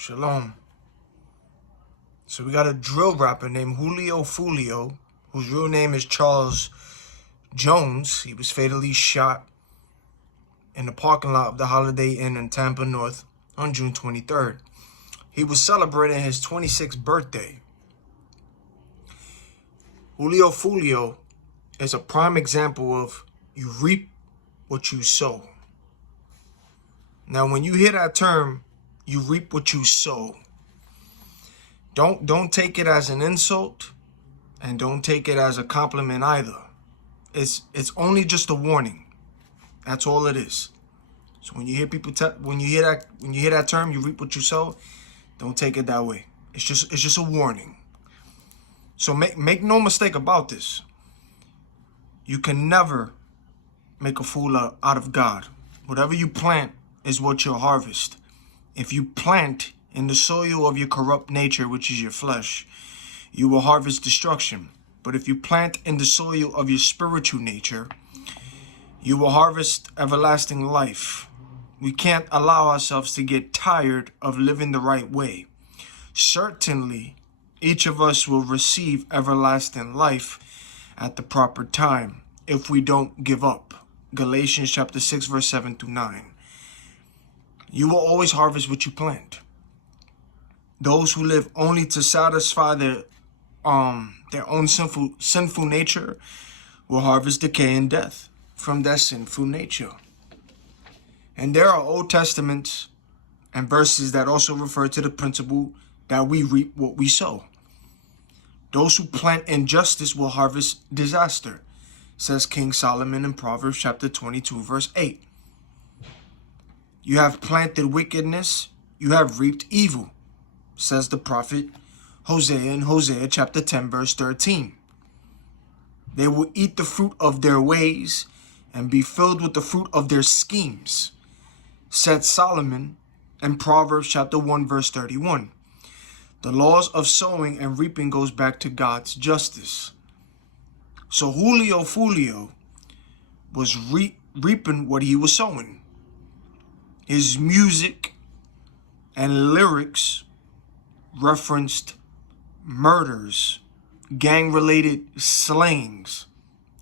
Shalom. So we got a drill rapper named Julio Foolio, whose real name is Charles Jones. He was fatally shot in the parking lot of the Holiday Inn in Tampa North on June 23rd. He was celebrating his 26th birthday. Julio Foolio is a prime example of you reap what you sow. Now, when you hear that term, you reap what you sow, don't take it as an insult, and don't take it as a compliment either. It's only just a warning. That's all it is. So when you hear people when you hear that term, you reap what you sow, don't take it that way. It's just a warning. So make no mistake about this. You can never make a fool out of God. Whatever you plant is what you'll harvest. If you plant in the soil of your corrupt nature, which is your flesh, you will harvest destruction. But if you plant in the soil of your spiritual nature, you will harvest everlasting life. We can't allow ourselves to get tired of living the right way. Certainly, each of us will receive everlasting life at the proper time if we don't give up. Galatians chapter 6, verse 7 through 9. You will always harvest what you plant. Those who live only to satisfy their own sinful nature will harvest decay and death from that sinful nature. And there are Old Testaments and verses that also refer to the principle that we reap what we sow. Those who plant injustice will harvest disaster, says King Solomon in Proverbs chapter 22, verse 8. You have planted wickedness, you have reaped evil, says the prophet Hosea in Hosea chapter 10, verse 13. They will eat the fruit of their ways and be filled with the fruit of their schemes, said Solomon in Proverbs chapter 1, verse 31. The laws of sowing and reaping goes back to God's justice. So Julio Foolio was reaping what he was sowing. His music and lyrics referenced murders, gang-related slayings.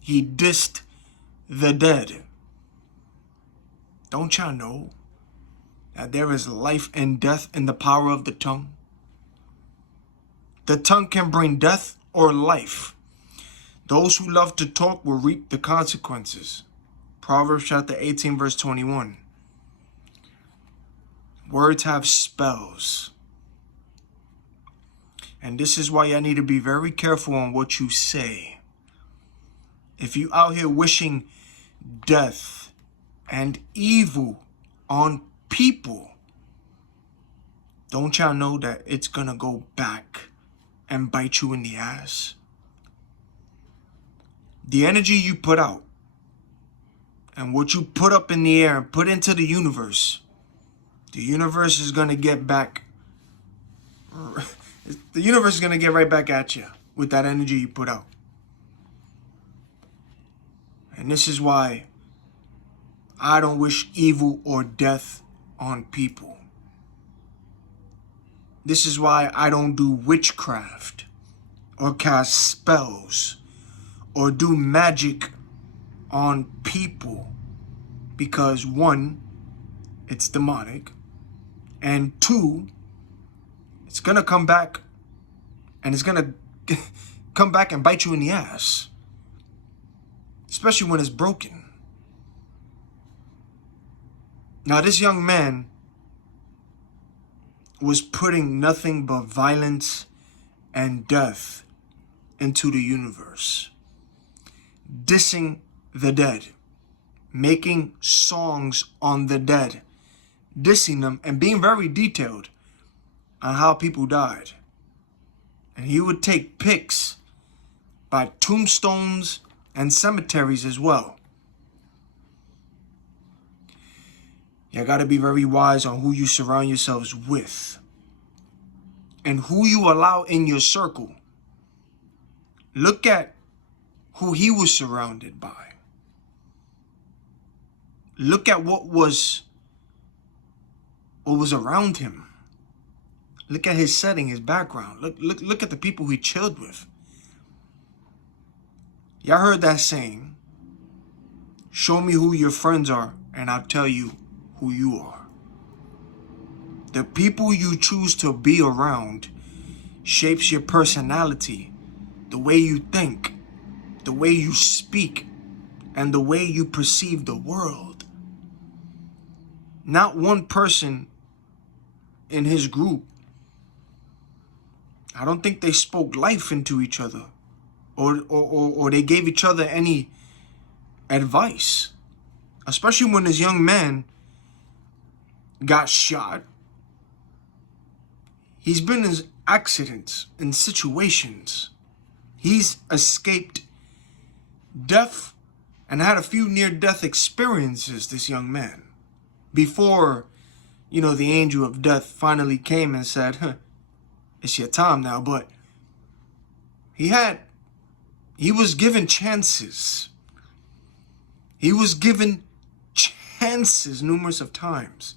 He dissed the dead. Don't y'all know that there is life and death in the power of the tongue? The tongue can bring death or life. Those who love to talk will reap the consequences. Proverbs chapter 18, verse 21. Words have spells. And this is why I need to be very careful on what you say. If you out here wishing death and evil on people, don't y'all know that it's gonna go back and bite you in the ass? The energy you put out and what you put up in the air and put into the universe is going to get back. The universe is going to get right back at you with that energy you put out. And this is why I don't wish evil or death on people. This is why I don't do witchcraft or cast spells or do magic on people. Because one, it's demonic. And two, it's going to come back and it's going to come back and bite you in the ass. Especially when it's broken. Now, this young man was putting nothing but violence and death into the universe. Dissing the dead. Making songs on the dead. Dissing them and being very detailed on how people died. And he would take pics by tombstones and cemeteries as well. You gotta be very wise on who you surround yourselves with and who you allow in your circle. Look at who he was surrounded by. Look at what was around him. Look at his setting, his background. Look at the people he chilled with. Y'all heard that saying, show me who your friends are, and I'll tell you who you are. The people you choose to be around shapes your personality, the way you think, the way you speak, and the way you perceive the world. Not one person in his group, I don't think they spoke life into each other, or they gave each other any advice. Especially when this young man got shot. He's been in accidents, in situations. He's escaped death and had a few near-death experiences, this young man. Before, the angel of death finally came and said, it's your time now. But he was given chances. He was given chances numerous of times.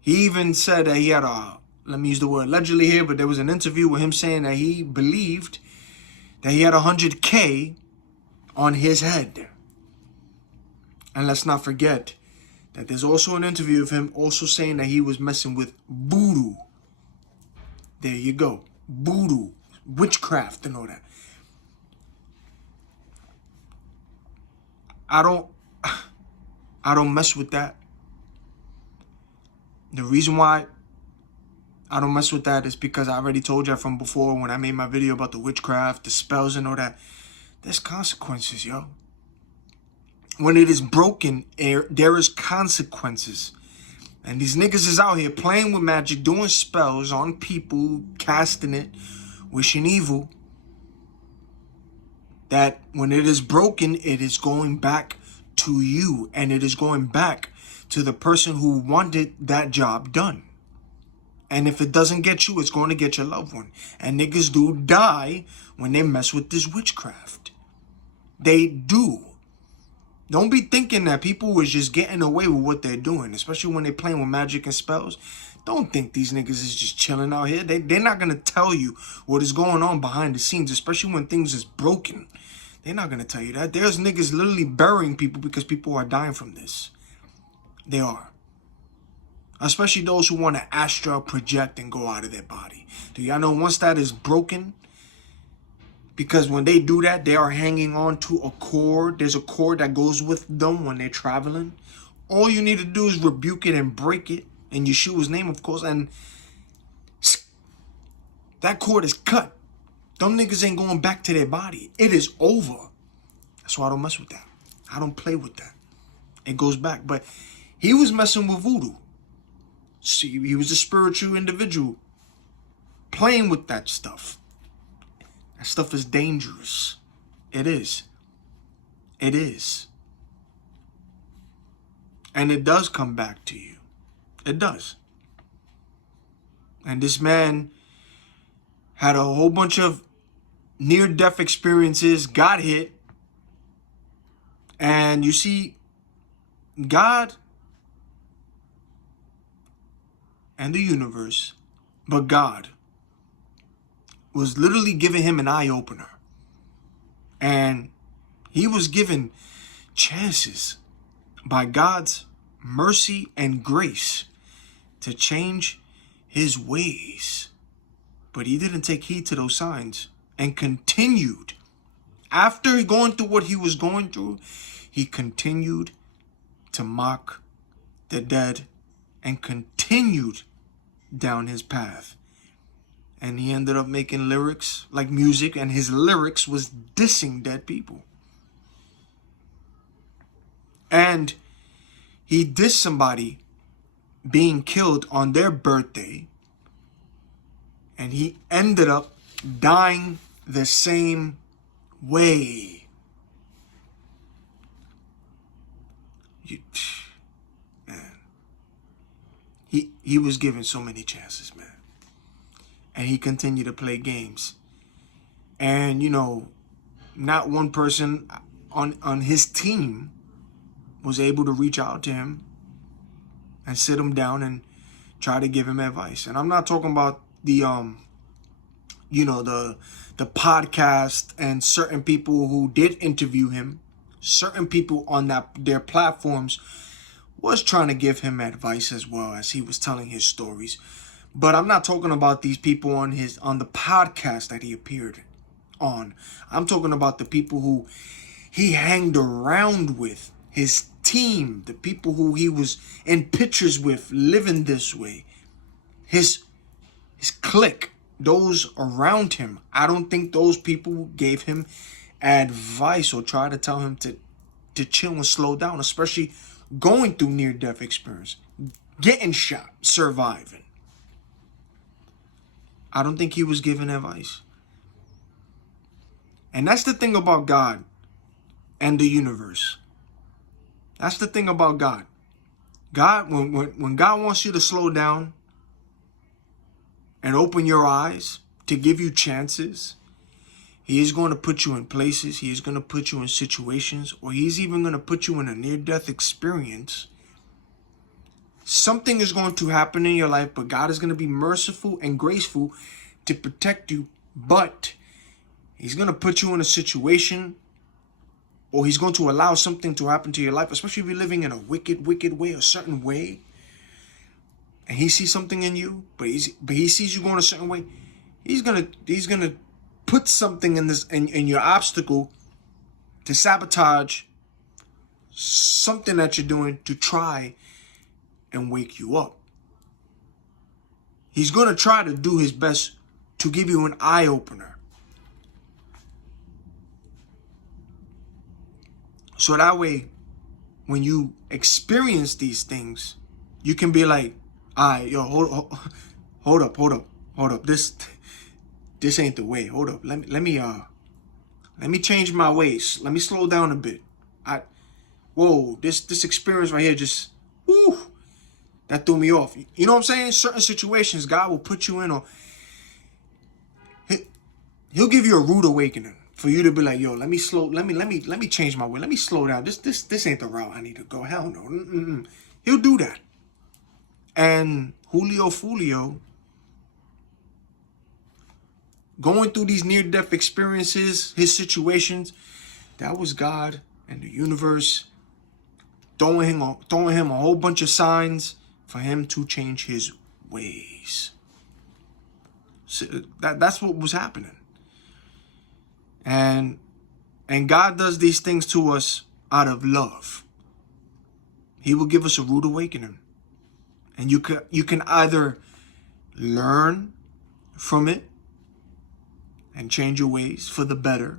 He even said that he had let me use the word allegedly here, but there was an interview with him saying that he believed that he had 100K on his head. And let's not forget that there's also an interview of him also saying that he was messing with voodoo. There you go. Voodoo, witchcraft and all that. I don't mess with that. The reason why I don't mess with that is because I already told you from before when I made my video about the witchcraft, the spells and all that. There's consequences, yo. When it is broken, there is consequences. And these niggas is out here playing with magic, doing spells on people, casting it, wishing evil. That when it is broken, it is going back to you. And it is going back to the person who wanted that job done. And if it doesn't get you, it's going to get your loved one. And niggas do die when they mess with this witchcraft. They do. Don't be thinking that people is just getting away with what they're doing, especially when they're playing with magic and spells. Don't think these niggas is just chilling out here. They're not going to tell you what is going on behind the scenes, especially when things is broken. They're not going to tell you that. There's niggas literally burying people because people are dying from this. They are. Especially those who want to astral project and go out of their body. Do y'all know once that is broken? Because when they do that, they are hanging on to a cord. There's a cord that goes with them when they're traveling. All you need to do is rebuke it and break it. In Yeshua's name, of course. And that cord is cut. Them niggas ain't going back to their body. It is over. That's why I don't mess with that. I don't play with that. It goes back. But he was messing with voodoo. See, he was a spiritual individual playing with that stuff. That stuff is dangerous. It is. It is. And it does come back to you. It does. And this man had a whole bunch of near-death experiences, got hit. And you see, God and the universe, but God was literally giving him an eye-opener. And he was given chances by God's mercy and grace to change his ways. But he didn't take heed to those signs and continued. After going through what he was going through, he continued to mock the dead and continued down his path. And he ended up making lyrics like music, and his lyrics was dissing dead people. And he dissed somebody being killed on their birthday, and he ended up dying the same way. Man. He was given so many chances, man. And he continued to play games. And, not one person on his team was able to reach out to him and sit him down and try to give him advice. And I'm not talking about the the podcast and certain people who did interview him. Certain people on their platforms was trying to give him advice as well as he was telling his stories. But I'm not talking about these people on the podcast that he appeared on. I'm talking about the people who he hanged around with, his team, the people who he was in pictures with, living this way. His clique, those around him. I don't think those people gave him advice or tried to tell him to chill and slow down, especially going through near-death experience, getting shot, surviving. I don't think he was giving advice. And that's the thing about God and the universe. That's the thing about God. God, when God wants you to slow down and open your eyes to give you chances, he is going to put you in places, he is going to put you in situations, or he's even going to put you in a near-death experience. Something is going to happen in your life, but God is going to be merciful and graceful to protect you. But he's going to put you in a situation, or he's going to allow something to happen to your life, especially if you're living in a wicked way, a certain way, and he sees something in you, but he sees you going a certain way. He's gonna put something in your obstacle to sabotage something that you're doing to try and wake you up. He's going to try to do his best to give you an eye opener. So that way, when you experience these things, you can be like, all right, yo, hold up. This ain't the way. Hold up. Let me change my ways. Let me slow down a bit. This experience right here just, that threw me off. You know what I'm saying? Certain situations God will put you in, or he'll give you a rude awakening for you to be like, yo, let me change my way. Let me slow down. This ain't the route I need to go. Hell no. He'll do that. And Julio Foolio, going through these near-death experiences, his situations, that was God and the universe throwing him a whole bunch of signs for him to change his ways. So that's what was happening. And God does these things to us out of love. He will give us a rude awakening. And you can either learn from it and change your ways for the better,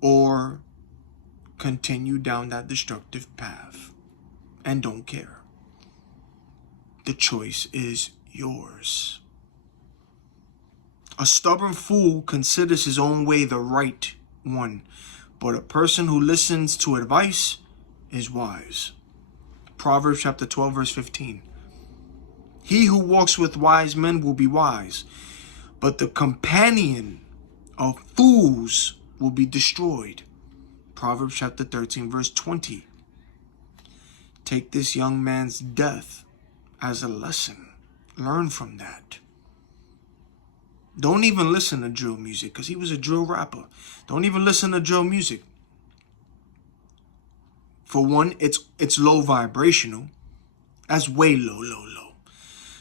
or continue down that destructive path and don't care. The choice is yours. A stubborn fool considers his own way the right one, but a person who listens to advice is wise. Proverbs chapter 12, verse 15. He who walks with wise men will be wise, but the companion of fools will be destroyed. Proverbs chapter 13, verse 20. Take this young man's death as a lesson. Learn from that. Don't even listen to drill music, because he was a drill rapper. Don't even listen to drill music. For one, it's low vibrational. That's way low.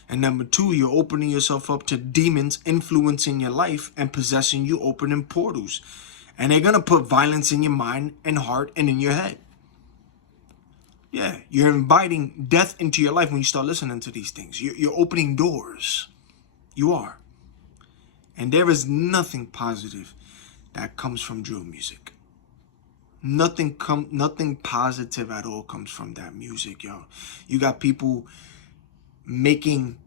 And number two, you're opening yourself up to demons influencing your life and possessing you, opening portals. And they're going to put violence in your mind and heart and in your head. Yeah, you're inviting death into your life when you start listening to these things. You're opening doors. You are. And there is nothing positive that comes from drill music. Nothing positive at all comes from that music, yo. You got people making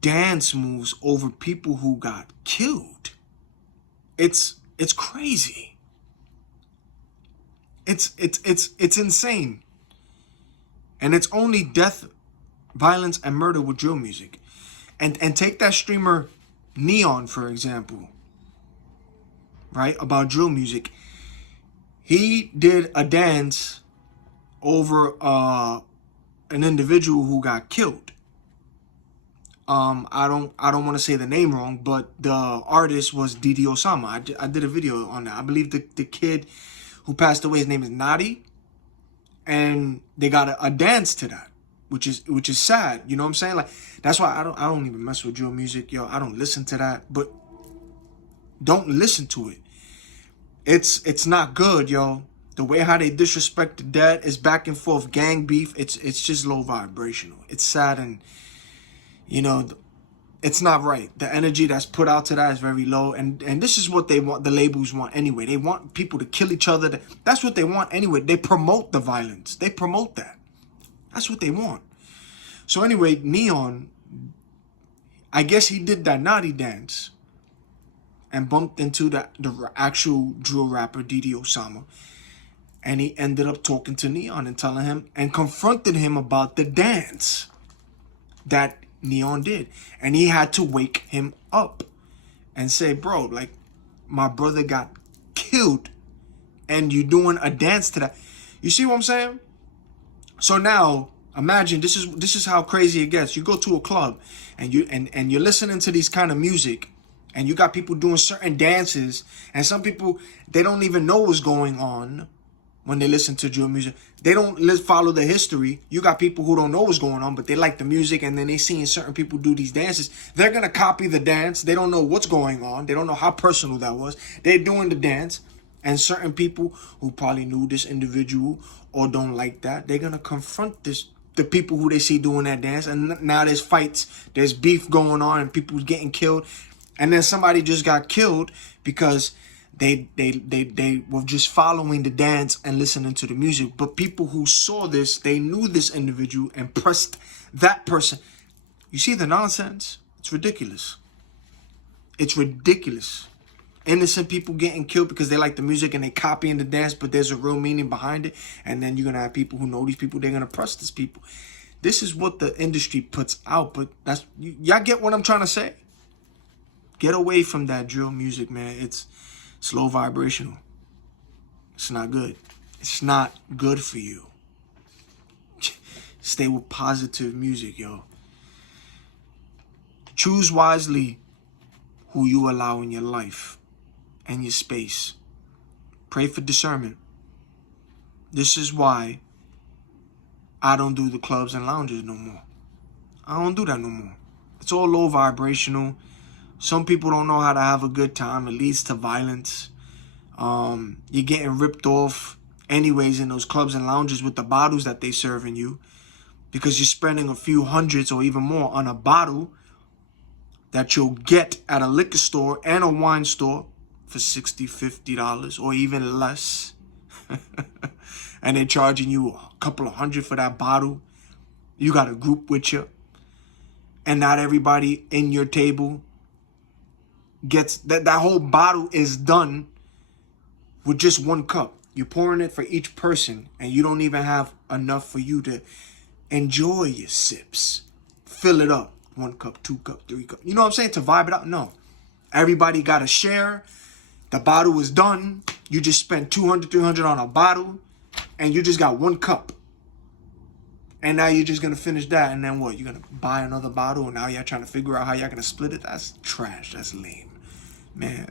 dance moves over people who got killed. It's crazy. It's insane. And it's only death, violence, and murder with drill music. And take that streamer Neon, for example, right, about drill music. He did a dance over an individual who got killed, I don't want to say the name wrong, but the artist was Didi Osama. I did a video on that. I believe the kid who passed away, his name is Nadi, and they got a dance to that, which is sad. You know what I'm saying? Like, that's why I don't even mess with drill music, yo. I don't listen to that, but don't listen to it. It's not good, yo. The way how they disrespect the dead is back and forth gang beef. It's just low vibrational. It's sad, and you know, it's not right. The energy that's put out to that is very low, and this is what they want. The labels want anyway. They want people to kill each other. That's what they want anyway. They promote the violence. They promote that. That's what they want. So anyway, Neon, I guess he did that naughty dance and bumped into the actual drill rapper Didi Osama. And he ended up talking to Neon and telling him and confronted him about the dance that Neon did. And he had to wake him up and say, bro, like, my brother got killed and you're doing a dance to that. You see what I'm saying? So now imagine this is how crazy it gets. You go to a club and you're listening to these kind of music, and you got people doing certain dances, and some people, they don't even know what's going on when they listen to drill music. They don't follow the history. You got people who don't know what's going on, but they like the music, and then they seeing certain people do these dances. They're going to copy the dance. They don't know what's going on. They don't know how personal that was. They're doing the dance, and certain people who probably knew this individual or don't like that, they're going to confront the people who they see doing that dance, and now there's fights, there's beef going on, and people getting killed. And then somebody just got killed because they were just following the dance and listening to the music. But people who saw this, they knew this individual and pressed that person. You see the nonsense? It's ridiculous. It's ridiculous. Innocent people getting killed because they like the music and they copying the dance, but there's a real meaning behind it. And then you're going to have people who know these people. They're going to press these people. This is what the industry puts out. But that's, y'all get what I'm trying to say? Get away from that drill music, man. It's low vibrational. It's not good. It's not good for you. Stay with positive music, yo. Choose wisely who you allow in your life and your space. Pray for discernment. This is why I don't do the clubs and lounges no more. I don't do that no more. It's all low vibrational. Some people don't know how to have a good time. It leads to violence. You're getting ripped off anyways in those clubs and lounges with the bottles that they serving you, because you're spending a few hundreds or even more on a bottle that you'll get at a liquor store and a wine store for $60, $50 or even less. And they're charging you a couple of hundred for that bottle. You got a group with you, and not everybody in your table gets that whole bottle is done with just one cup. You're pouring it for each person, and you don't even have enough for you to enjoy your sips. Fill it up. 1 cup, 2 cup, 3 cup. You know what I'm saying? To vibe it out? No. Everybody got to share. The bottle is done. You just spent $200, $300 on a bottle, and you just got 1 cup. And now you're just going to finish that, and then what? You're going to buy another bottle, and now you're trying to figure out how you're going to split it? That's trash. That's lame, man.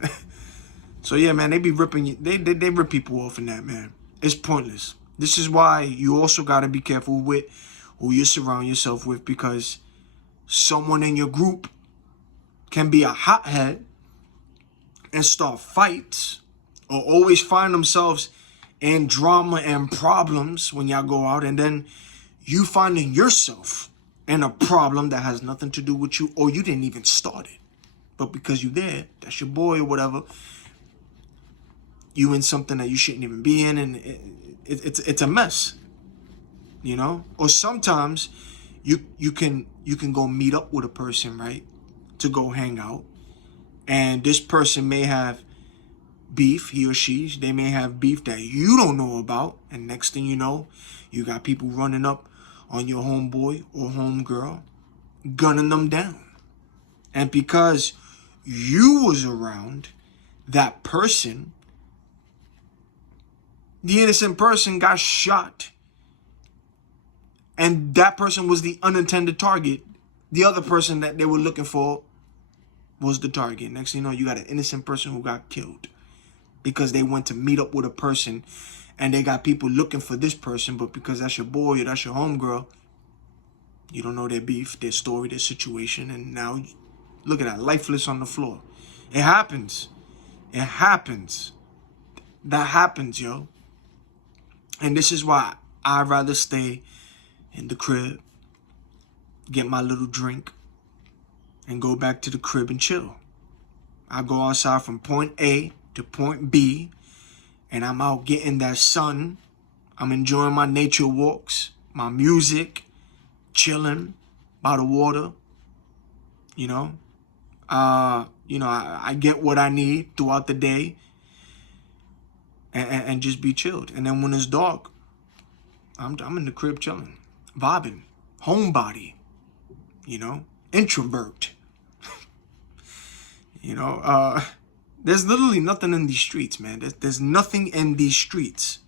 So, yeah, man, they be ripping you. They rip people off in that, man. It's pointless. This is why you also got to be careful with who you surround yourself with, because someone in your group can be a hothead and start fights, or always find themselves in drama and problems when y'all go out, and then you finding yourself in a problem that has nothing to do with you, or you didn't even start it. But because you there, that's your boy or whatever, you in something that you shouldn't even be in, and it's a mess, you know? Or sometimes you can go meet up with a person, right, to go hang out, and this person may have beef, he or she, they may have beef that you don't know about, and next thing you know, you got people running up on your homeboy or homegirl, gunning them down. And because you was around that person, the innocent person got shot, and that person was the unintended target. the other person that they were looking for was the target. Next thing you know, you got an innocent person who got killed because they went to meet up with a person, and they got people looking for this person, but because that's your boy or that's your homegirl, you don't know their beef, their story, their situation, and now look at that, lifeless on the floor. It happens. It happens. That happens, yo. And this is why I'd rather stay in the crib, get my little drink, and go back to the crib and chill. I go outside from point A to point B, and I'm out getting that sun. I'm enjoying my nature walks, my music, chilling by the water. You know, I get what I need throughout the day, and just be chilled. And then when it's dark, I'm in the crib chilling, vibing, homebody. You know, introvert. You know, there's literally nothing in these streets, man. There's nothing in these streets.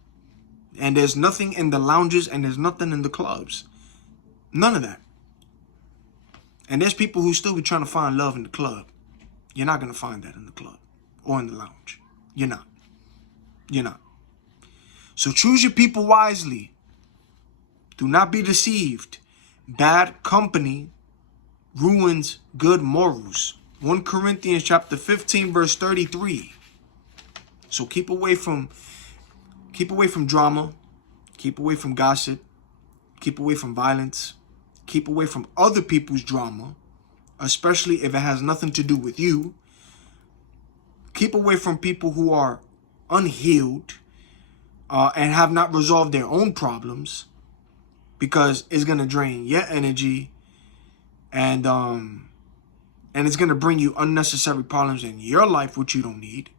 And there's nothing in the lounges, and there's nothing in the clubs. None of that. And there's people who still be trying to find love in the club. You're not going to find that in the club or in the lounge. You're not. You're not. So choose your people wisely. Do not be deceived. Bad company ruins good morals. 1 Corinthians chapter 15, verse 33. So keep away from drama. Keep away from gossip. Keep away from violence. Keep away from other people's drama, especially if it has nothing to do with you. Keep away from people who are unhealed and have not resolved their own problems, because it's going to drain your energy, and it's going to bring you unnecessary problems in your life, which you don't need.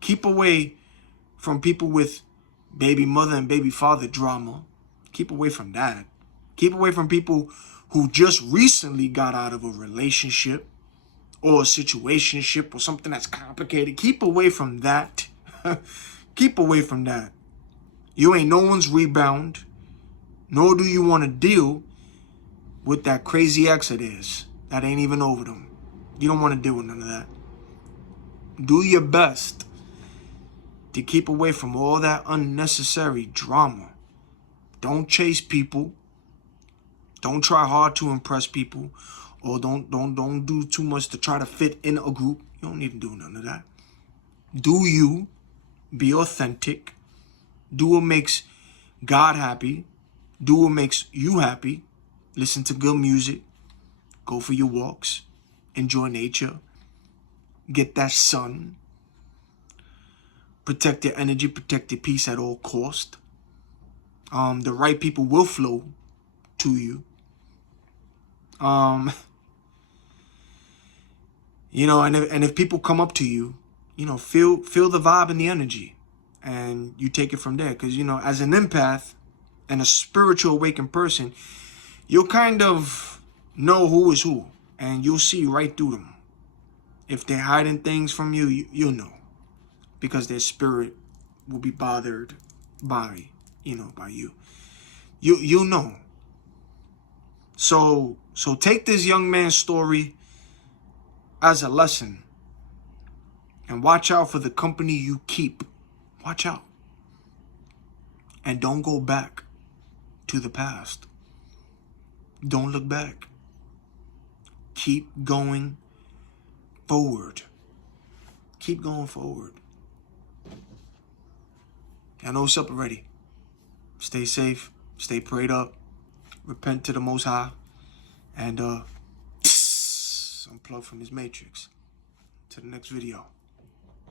Keep away from people with baby mother and baby father drama. Keep away from that. Keep away from people who just recently got out of a relationship or a situationship or something that's complicated. Keep away from that. Keep away from that. You ain't no one's rebound, nor do you want to deal with that crazy ex of theirs that ain't even over them. You don't want to deal with none of that. Do your best to keep away from all that unnecessary drama. Don't chase people. Don't try hard to impress people, or don't do too much to try to fit in a group. You don't need to do none of that. Do you. Be authentic. Do what makes God happy. Do what makes you happy. Listen to good music. Go for your walks. Enjoy nature. Get that sun. Protect your energy. Protect your peace at all cost. The right people will flow to you. You know, and if people come up to you, you know, feel the vibe and the energy, and you take it from there. Because, you know, as an empath and a spiritual awakened person, you'll kind of know who is who, and you'll see right through them. If they're hiding things from you, you'll know, because their spirit will be bothered by you. You'll know. So take this young man's story as a lesson, and watch out for the company you keep. Watch out. And don't go back to the past. Don't look back. Keep going forward. Keep going forward. I know it's up already. Stay safe. Stay prayed up. Repent to the Most High. And unplug from this matrix. To the next video.